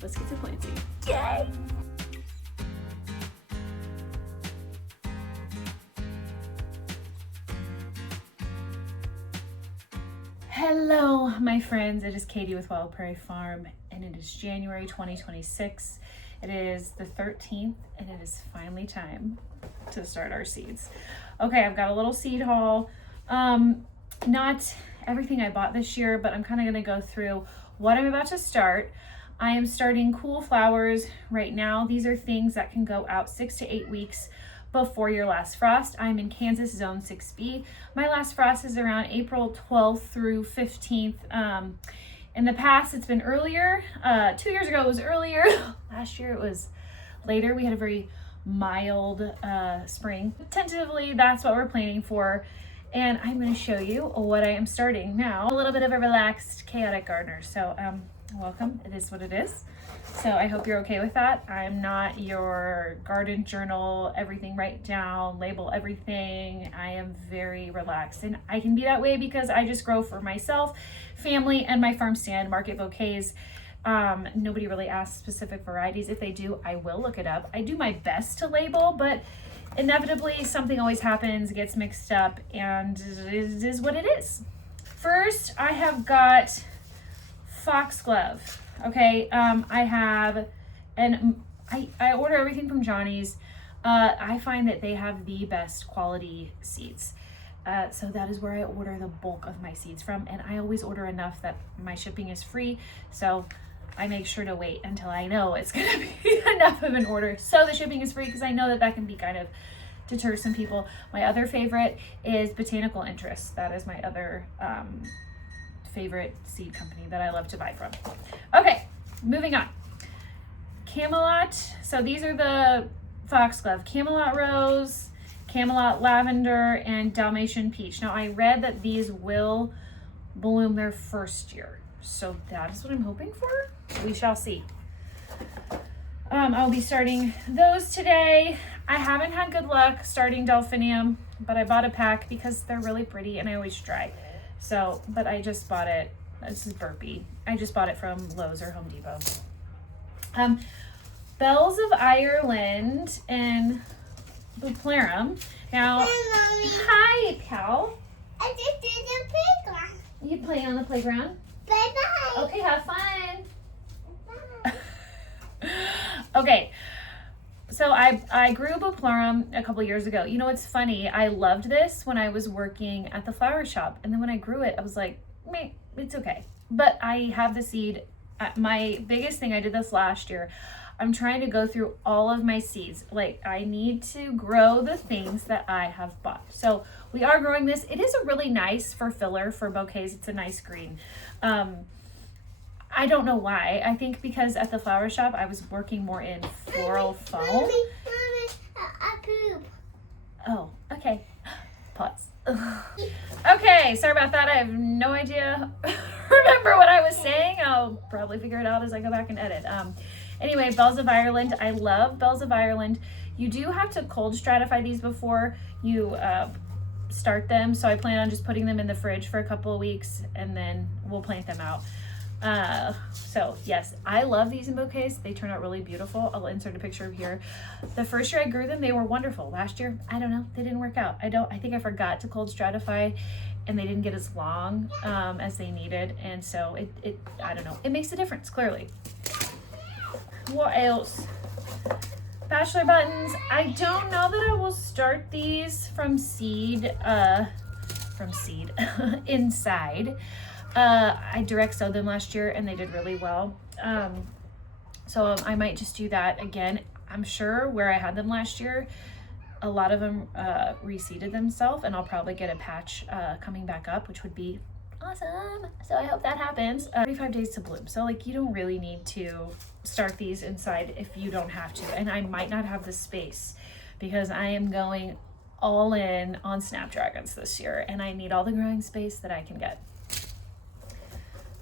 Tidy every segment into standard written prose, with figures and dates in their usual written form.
let's get to planting. Yay! Hello, my friends. It is Katie with Wild Prairie Farm, and it is January 2026. It is the 13th, and it is finally time to start our seeds. Okay, I've got a little seed haul. Not everything I bought this year, but I'm kind of going to go through what I'm about to start. I am starting cool flowers right now. These are things that can go out 6 to 8 weeks before your last frost. I'm in Kansas Zone 6B. My last frost is around April 12th through 15th. In the past, it's been earlier. 2 years ago, it was earlier. Last year, it was later. We had a very mild spring. Tentatively, that's what we're planning for. And I'm going to show you what I am starting now. A little bit of a relaxed, chaotic gardener. So welcome. It is what it is. So I hope you're okay with that. I'm not your garden journal, everything write down, label everything. I am very relaxed, and I can be that way because I just grow for myself, family, and my farm stand, Market Bouquets. Nobody really asks specific varieties. If they do, I will look it up. I do my best to label, but inevitably something always happens, gets mixed up, and it is what it is. First, I have got foxglove. Okay, I have, and I order everything from Johnny's. I find that they have the best quality seeds. So that is where I order the bulk of my seeds from, and I always order enough that my shipping is free. So I make sure to wait until I know it's gonna be enough of an order so the shipping is free, because I know that that can be kind of deter some people. My other favorite is Botanical Interest. That is my other favorite seed company that I love to buy from. Okay, moving on. Camelot. So these are the foxglove. Camelot Rose, Camelot Lavender, and Dalmatian Peach. Now I read that these will bloom their first year. So that is what I'm hoping for. We shall see. I'll be starting those today. I haven't had good luck starting Delphinium, but I bought a pack because they're really pretty and I always try. So, but I just bought it. This is burpee. I just bought it from Lowe's or Home Depot. Bells of Ireland and Buplarum. Now, hi, pal. I just did the playground. You play on the playground? Bye-bye. Okay, have fun. Bye. Okay. So I grew Buplarum a couple years ago. You know, it's funny. I loved this when I was working at the flower shop. And then when I grew it, I was like, meh, it's okay. But I have the seed. My biggest thing, I did this last year. I'm trying to go through all of my seeds. Like, I need to grow the things that I have bought. So we are growing this. It is a really nice for filler for bouquets. It's a nice green. I don't know why. I think because at the flower shop, I was working more in floral foam. Mommy, I poop. Oh, okay. Pause. Okay, sorry about that. I have no idea. Remember what I was saying? I'll probably figure it out as I go back and edit. Anyway, Bells of Ireland. I love Bells of Ireland. You do have to cold stratify these before you start them. So I plan on just putting them in the fridge for a couple of weeks and then we'll plant them out. So yes, I love these in bouquets. They turn out really beautiful. I'll insert a picture of here. The first year I grew them, they were wonderful. Last year, I don't know, they didn't work out. I think I forgot to cold stratify and they didn't get as long as they needed. And so I don't know, it makes a difference, clearly. What else? Bachelor buttons. I don't know that I will start these from seed inside. I direct sowed them last year and they did really well. So I might just do that again. I'm sure where I had them last year, a lot of them reseeded themselves, and I'll probably get a patch coming back up, which would be awesome. So I hope that happens. 35 days to bloom. So like you don't really need to start these inside if you don't have to. And I might not have the space because I am going all in on Snapdragons this year and I need all the growing space that I can get.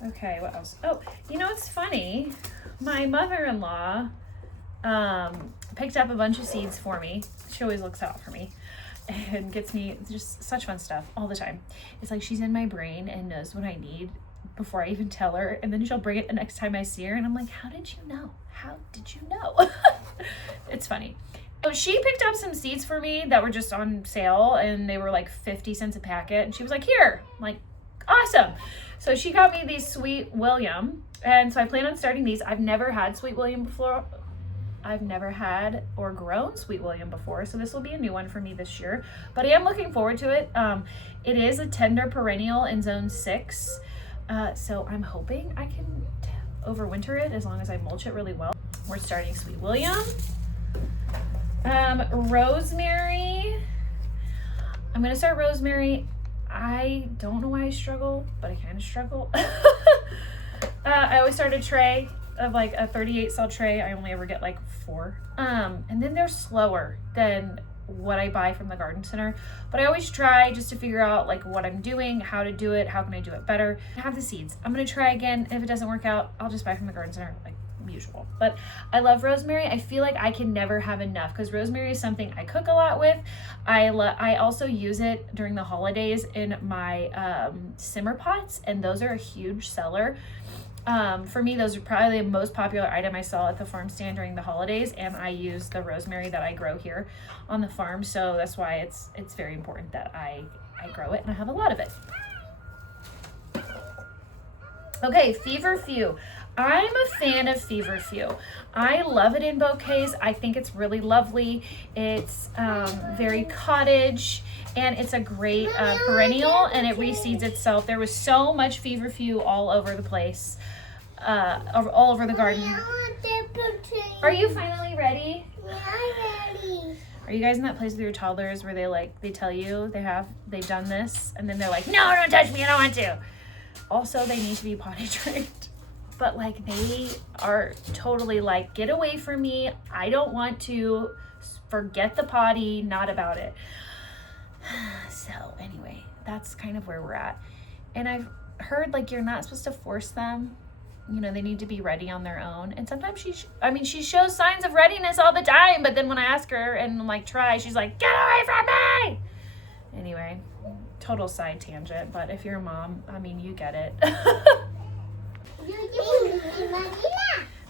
Okay, what else? Oh, you know, it's funny. My mother-in-law picked up a bunch of seeds for me. She always looks out for me and gets me just such fun stuff all the time. It's like she's in my brain and knows what I need before I even tell her. And then she'll bring it the next time I see her. And I'm like, how did you know? How did you know? It's funny. So she picked up some seeds for me that were just on sale, and they were like 50 cents a packet. And she was like, here. I'm like, awesome. So she got me these Sweet William. And so I plan on starting these. I've never had Sweet William before. I've never had or grown Sweet William before, so this will be a new one for me this year, but I am looking forward to it. It is a tender perennial in zone 6, so I'm hoping I can overwinter it as long as I mulch it really well. We're starting Sweet William. Rosemary. I'm gonna start rosemary. I don't know why I struggle, but I kind of struggle. I always start a tray of like a 38 cell tray. I only ever get like 4. And then they're slower than what I buy from the garden center. But I always try just to figure out like what I'm doing, how to do it, how can I do it better. I have the seeds. I'm gonna try again. If it doesn't work out, I'll just buy from the garden center like usual. But I love rosemary. I feel like I can never have enough because rosemary is something I cook a lot with. I also use it during the holidays in my simmer pots, and those are a huge seller. For me, those are probably the most popular item I saw at the farm stand during the holidays, and I use the rosemary that I grow here on the farm, so that's why it's very important that I grow it, and I have a lot of it. Okay, feverfew. I'm a fan of feverfew. I love it in bouquets. I think it's really lovely. It's very cottage, and it's a great perennial, and it reseeds itself. There was so much feverfew all over the place, all over the garden. Are you finally ready? Yeah, I'm ready. Are you guys in that place with your toddlers where they tell you they've done this, and then they're like, no, don't touch me, I don't want to. Also, they need to be potty trained. But like they are totally like, get away from me. I don't want to. Forget the potty, not about it. So anyway, that's kind of where we're at. And I've heard like you're not supposed to force them. You know, they need to be ready on their own. And sometimes she shows signs of readiness all the time. But then when I ask her and like try, she's like, get away from me. Anyway, total side tangent. But if you're a mom, I mean, you get it.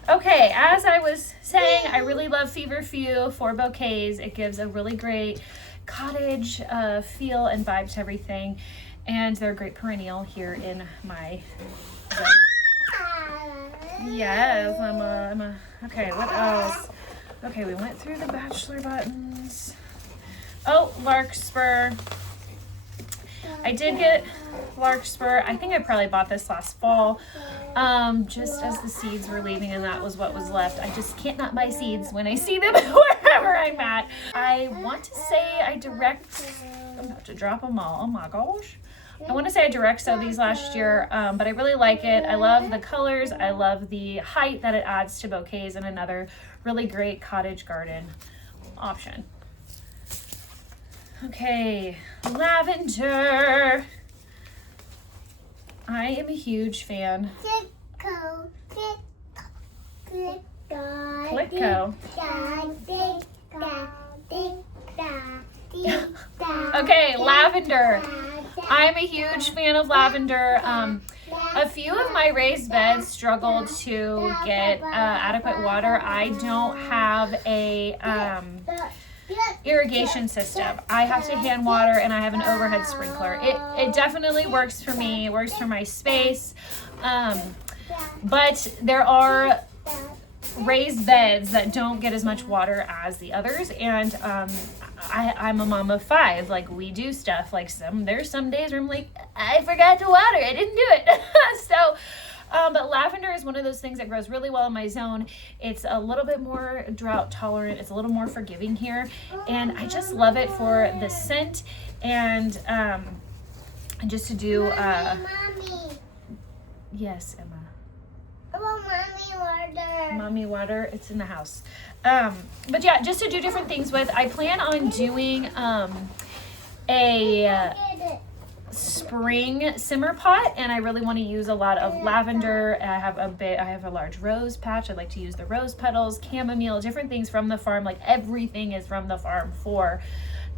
Okay, as I was saying, I really love feverfew for bouquets. It gives a really great cottage feel and vibe to everything, and they're a great perennial here in my zone. Yes, okay, what else? Okay, we went through the bachelor buttons. Oh, larkspur. I did get larkspur. I think I probably bought this last fall, just as the seeds were leaving, and that was what was left. I just can't not buy seeds when I see them wherever I'm at. I want to say I'm about to drop them all. Oh my gosh. I want to say I direct sowed these last year, but I really like it. I love the colors. I love the height that it adds to bouquets, and another really great cottage garden option. Okay, lavender. I am a huge fan. Clitco. Okay, lavender. I'm a huge fan of lavender. A few of my raised beds struggled to get adequate water. I don't have a irrigation system. I have to hand water, and I have an overhead sprinkler. It definitely works for me. It works for my space. But there are raised beds that don't get as much water as the others, and I'm a mom of 5. Like, we do stuff like there's some days where I'm like, I forgot to water, I didn't do it. So but lavender is one of those things that grows really well in my zone. It's a little bit more drought tolerant. It's a little more forgiving here, and I just love it for the scent, and just to do Mommy. Yes, Emma. I want mommy water. Mommy water, it's in the house. But yeah, just to do different things with. I plan on doing a spring simmer pot, and I really want to use a lot of lavender. I have a large rose patch. I'd like to use the rose petals, chamomile, different things from the farm. Like, everything is from the farm for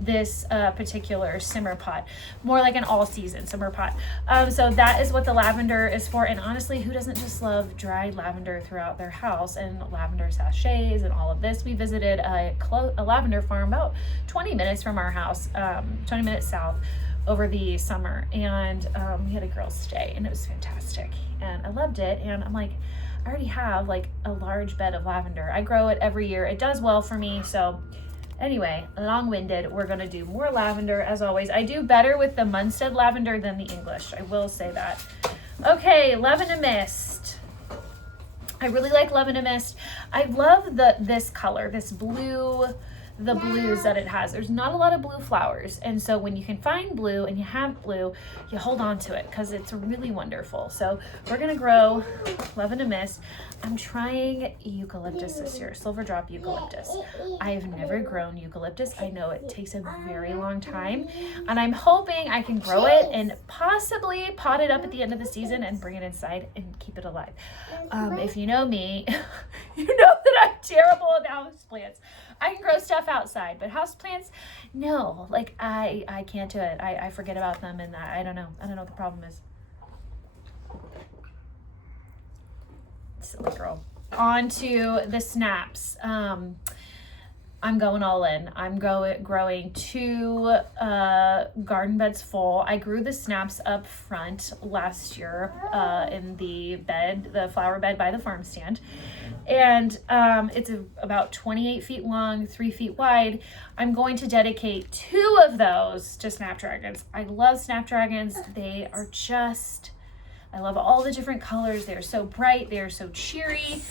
this particular simmer pot, more like an all season simmer pot. So that is what the lavender is for. And honestly, who doesn't just love dried lavender throughout their house and lavender sachets and all of this? We visited a lavender farm about 20 minutes from our house, 20 minutes south, over the summer, and we had a girls' stay, and it was fantastic, and I loved it. And I'm like, I already have like a large bed of lavender. I grow it every year. It does well for me. So anyway, long-winded, we're gonna do more lavender as always. I do better with the Munstead lavender than the English, I will say that. Okay, Lavender Mist. I really like Lavender Mist. I love this color, this blue, the blues that it has. There's not a lot of blue flowers, and so when you can find blue and you have blue, you hold on to it because it's really wonderful. So we're gonna grow Lavender Mist. I'm trying eucalyptus this year, silver drop eucalyptus. I have never grown eucalyptus. I know it takes a very long time, and I'm hoping I can grow it and possibly pot it up at the end of the season and bring it inside and keep it alive. If you know me, you know that I'm terrible at houseplants. I can grow stuff outside, but houseplants, no. Like I can't do it. I forget about them, and I don't know. I don't know what the problem is. Silly girl. On to the snaps. I'm going all in. I'm growing 2 garden beds full. I grew the snaps up front last year in the flower bed by the farm stand. And it's about 28 feet long, 3 feet wide. I'm going to dedicate 2 of those to Snapdragons. I love Snapdragons. They are just, I love all the different colors. They're so bright. They're so cheery.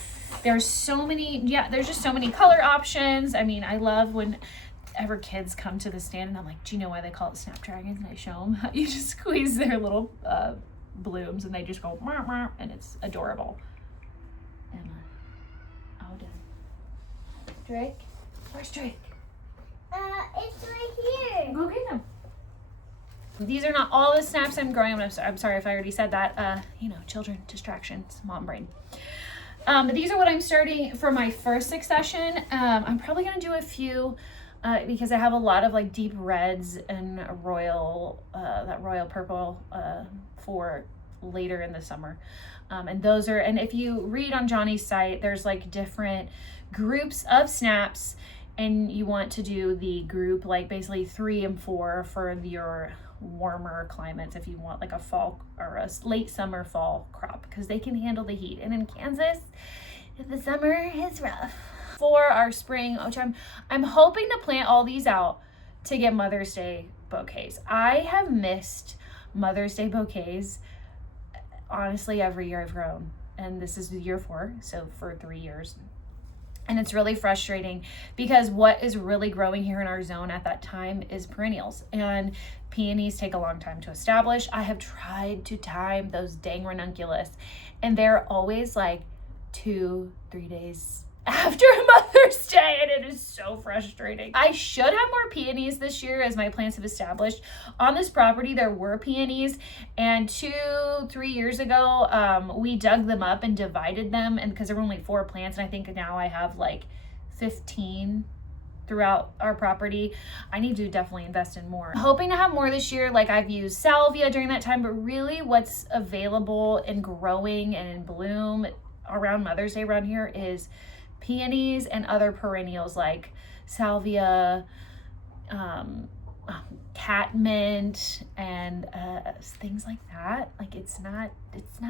There's so many, there's just so many color options. I mean, I love whenever kids come to the stand and I'm like, do you know why they call it Snapdragons? And I show them how you just squeeze their little blooms and they just go, mah, mah, and it's adorable. And Drake? Where's Drake? It's right here. Go get him. These are not all the snaps I'm growing. I'm sorry if I already said that. Children, distractions, mom brain. These are what I'm starting for my first succession. I'm probably going to do a few because I have a lot of like deep reds and that royal purple for later in the summer. And if you read on Johnny's site, there's like different groups of snaps, and you want to do the group like basically 3 and 4 for your warmer climates if you want like a fall or a late summer fall crop, because they can handle the heat. And in Kansas, the summer is rough. For our spring, which I'm hoping to plant all these out to get Mother's Day bouquets. I have missed Mother's Day bouquets honestly every year I've grown, and this is year 4, so for 3 years. And it's really frustrating because what is really growing here in our zone at that time is perennials, and peonies take a long time to establish. I have tried to time those dang ranunculus, and they're always like 2-3 days after Mother's Day, and it is so frustrating. I should have more peonies this year as my plants have established. On this property, there were peonies, and 2-3 years ago, we dug them up and divided them, and because there were only 4 plants, and I think now I have like 15 throughout our property. I need to definitely invest in more. I'm hoping to have more this year. Like I've used salvia during that time, but really what's available and growing and in bloom around Mother's Day around here is peonies and other perennials like salvia, catmint, and things like that. Like it's not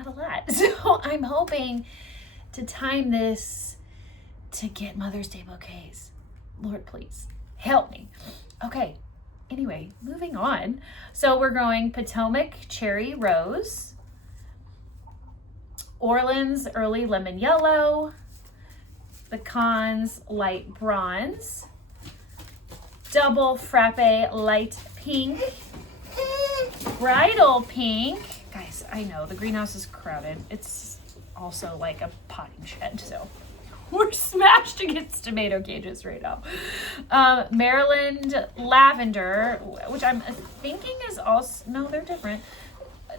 a lot. So I'm hoping to time this to get Mother's Day bouquets. Lord, please help me. Okay, anyway, moving on. So we're growing Potomac Cherry Rose, Orleans Early Lemon Yellow, Pecans Light Bronze, Double Frappe Light Pink, Bridal Pink. Guys, I know the greenhouse is crowded. It's also like a potting shed, so we're smashed against tomato cages right now. Maryland Lavender, which I'm thinking is also, no, they're different.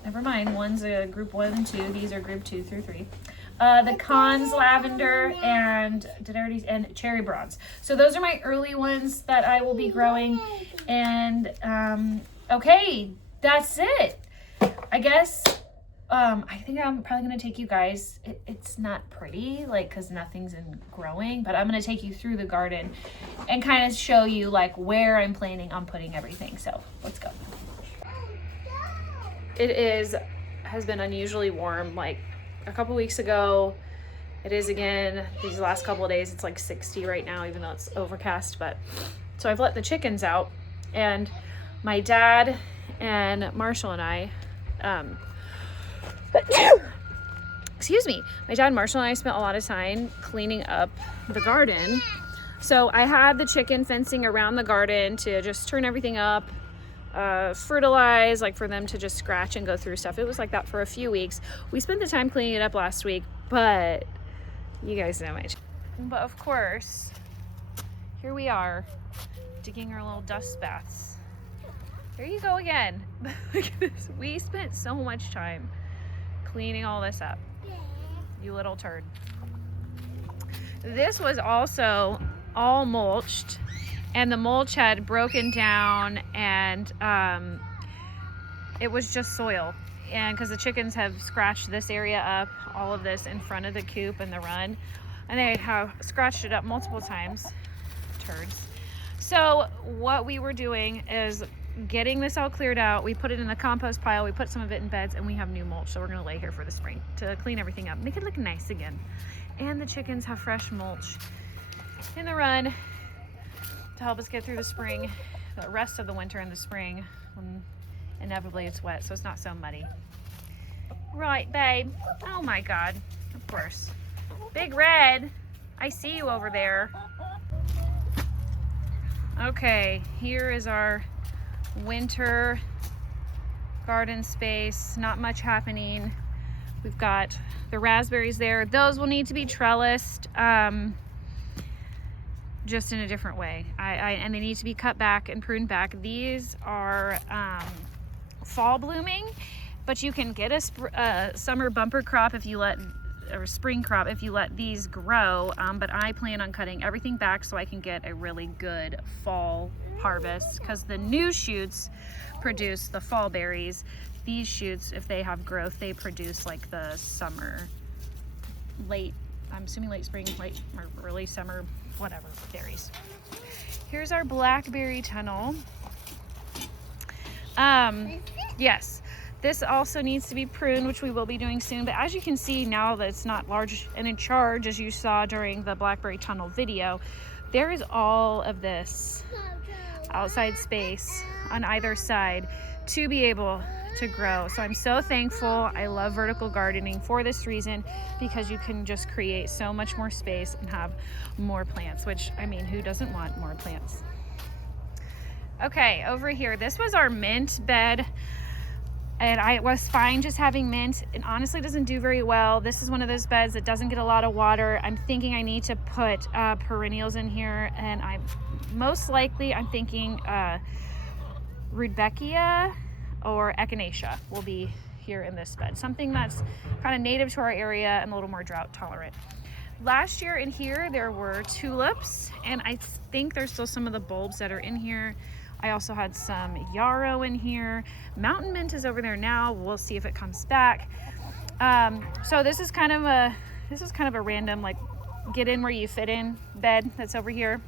Never mind, one's a group 1 and 2. These are group 2 through 3. the Cons lavender, and and cherry bronze. So those are my early ones that I will be growing. And okay, that's it. I guess I think I'm probably gonna take you guys. It's not pretty, like, cause nothing's growing, but I'm gonna take you through the garden and kind of show you like where I'm planning on putting everything. So let's go. It has been unusually warm. Like a couple weeks ago, it is again. These last couple of days, it's like 60 right now, even though it's overcast. But so I've let the chickens out, and my dad and Marshall and I, excuse me, my dad, Marshall, and I spent a lot of time cleaning up the garden. So I had the chicken fencing around the garden to just turn everything up, fertilize, like for them to just scratch and go through stuff. It was like that for a few weeks. We spent the time cleaning it up last week, but you guys know it. But of course, here we are digging our little dust baths. There you go again. Look at this. We spent so much time cleaning all this up. You little turd. This was also all mulched, and the mulch had broken down, and it was just soil. And because the chickens have scratched this area up, all of this in front of the coop and the run, and they have scratched it up multiple times. Turds. So what we were doing is getting this all cleared out. We put it in the compost pile, we put some of it in beds, and we have new mulch. So we're gonna lay here for the spring to clean everything up, make it look nice again. And the chickens have fresh mulch in the run to help us get through the spring, the rest of the winter and the spring, when inevitably it's wet, so it's not so muddy. Right, babe? Oh my God, of course. Big Red, I see you over there. Okay, here is our winter garden space. Not much happening. We've got the raspberries there. Those will need to be trellised, just in a different way. And they need to be cut back and pruned back. These are fall blooming, but you can get a summer bumper crop if you let, or spring crop if you let these grow. But I plan on cutting everything back so I can get a really good fall harvest, because the new shoots produce the fall berries. These shoots, if they have growth, they produce like the summer, late, I'm assuming late spring, late or early summer, whatever, berries. Here's our blackberry tunnel. Yes, this also needs to be pruned, which we will be doing soon. But as you can see now that it's not large and in charge, as you saw during the blackberry tunnel video, there is all of this outside space on either side to be able to grow. So I'm so thankful. I love vertical gardening for this reason, because you can just create so much more space and have more plants, which, I mean, who doesn't want more plants? Okay, over here, this was our mint bed, and I was fine just having mint. It honestly doesn't do very well. This is one of those beds that doesn't get a lot of water. I'm thinking I need to put perennials in here, and I'm thinking Rudbeckia or Echinacea will be here in this bed. Something that's kind of native to our area and a little more drought tolerant. Last year in here, there were tulips, and I think there's still some of the bulbs that are in here. I also had some yarrow in here. Mountain mint is over there now. We'll see if it comes back. So this is kind of a random, like, get in where you fit in bed that's over here.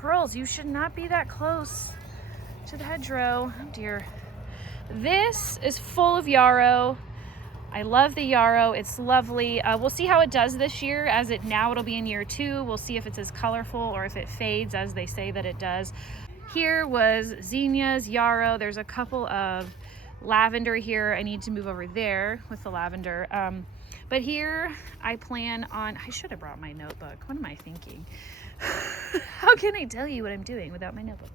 Girls, you should not be that close to the hedgerow. Oh dear. This is full of yarrow. I love the yarrow. It's lovely. We'll see how it does this year, as it'll be in year 2. We'll see if it's as colorful or if it fades, as they say that it does. Here was zinnias, yarrow. There's a couple of lavender here. I need to move over there with the lavender. But here I plan on, I should have brought my notebook. What am I thinking? How can I tell you what I'm doing without my notebook?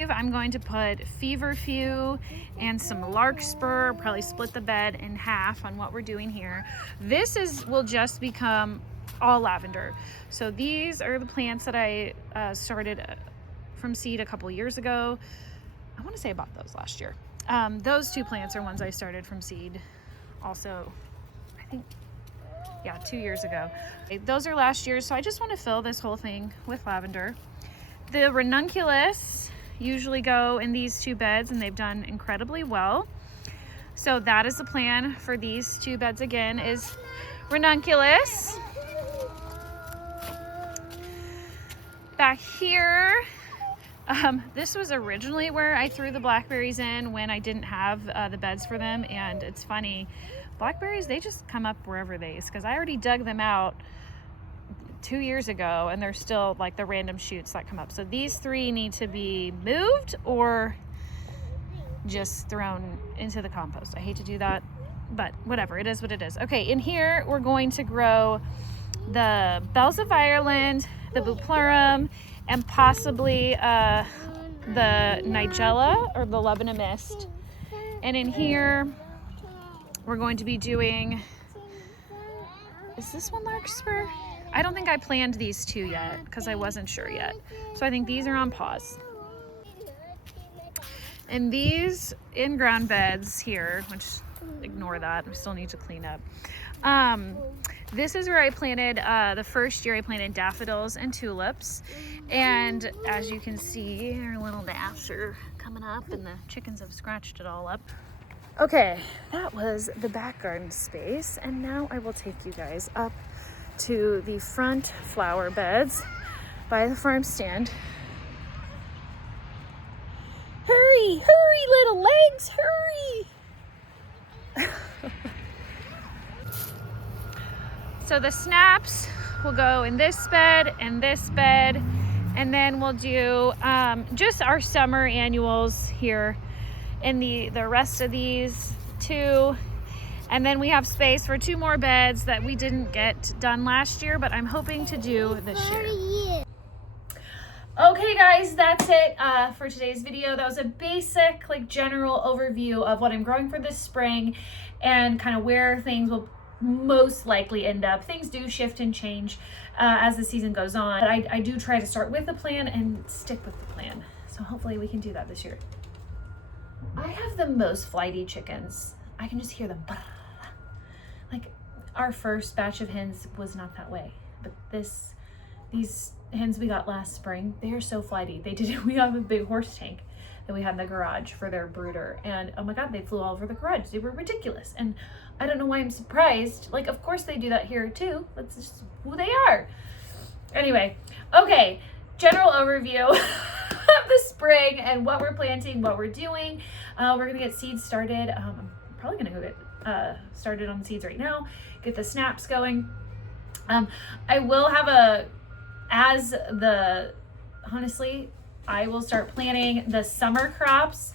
I'm going to put feverfew and some larkspur, probably split the bed in half on what we're doing here. This will just become all lavender. So these are the plants that I started from seed a couple years ago. I want to say I bought those last year. Those 2 plants are ones I started from seed. Also, I think 2 years ago. Those are last year's, so I just want to fill this whole thing with lavender. The ranunculus usually go in these 2 beds, and they've done incredibly well. So that is the plan for these 2 beds again, is ranunculus. Back here, this was originally where I threw the blackberries in when I didn't have the beds for them. And it's funny, blackberries, they just come up wherever they is, because I already dug them out 2 years ago, and they're still like the random shoots that come up. So these 3 need to be moved or just thrown into the compost. I hate to do that, but whatever, it is what it is. Okay, in here we're going to grow the bells of Ireland, the bupleurum, and possibly the nigella or the Lebanon mist. And in here we're going to be doing, is this one larkspur? I don't think I planned these 2 yet because I wasn't sure yet. So I think these are on pause. And these in-ground beds here, which ignore that, we still need to clean up. This is where I planted, the first year I planted daffodils and tulips. And as you can see, our little daffs are coming up and the chickens have scratched it all up. Okay, that was the back garden space. And now I will take you guys up to the front flower beds by the farm stand. Hurry, hurry, little legs, hurry! So the snaps will go in this bed and this bed, and then we'll do just our summer annuals here in the rest of these 2. And then we have space for 2 more beds that we didn't get done last year, but I'm hoping to do this year. Okay guys, that's it for today's video. That was a basic, like, general overview of what I'm growing for this spring and kind of where things will most likely end up. Things do shift and change as the season goes on, but I do try to start with the plan and stick with the plan. So hopefully we can do that this year. I have the most flighty chickens. I can just hear them. Like, our first batch of hens was not that way, but these hens we got last spring, they are so flighty. We have a big horse tank that we had in the garage for their brooder, and oh my god, they flew all over the garage. They were ridiculous, and I don't know why I'm surprised. Like, of course they do that here too. That's just who they are. Anyway, okay, general overview of the spring and what we're planting, what we're doing. We're gonna get seeds started. I'm probably gonna go get started on the seeds right now, get the snaps going. I will have honestly, I will start planting the summer crops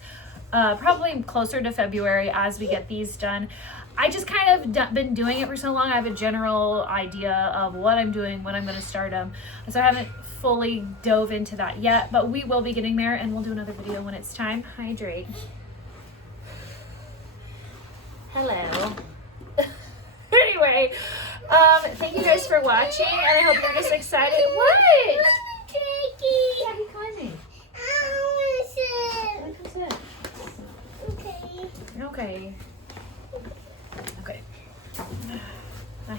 probably closer to February as we get these done. I just kind of been doing it for so long. I have a general idea of what I'm doing, when I'm going to start them. So I haven't fully dove into that yet, but we will be getting there, and we'll do another video when it's time. Hydrate. Hello. Anyway, thank you guys for watching, and I hope you're just excited. What? Yeah, he climbing. Okay. Okay. Bye.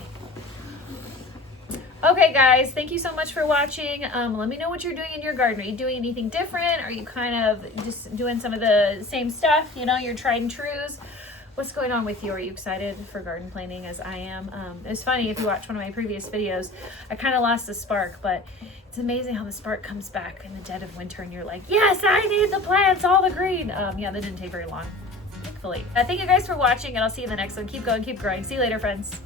Okay, guys, thank you so much for watching. Let me know what you're doing in your garden. Are you doing anything different? Are you kind of just doing some of the same stuff, you know, your tried and trues? What's going on with you? Are you excited for garden planting as I am? It's funny, if you watch one of my previous videos, I kind of lost the spark, but it's amazing how the spark comes back in the dead of winter and you're like, yes, I need the plants, all the green. Yeah, that didn't take very long, thankfully. Thank you guys for watching, and I'll see you in the next one. Keep going, keep growing. See you later, friends.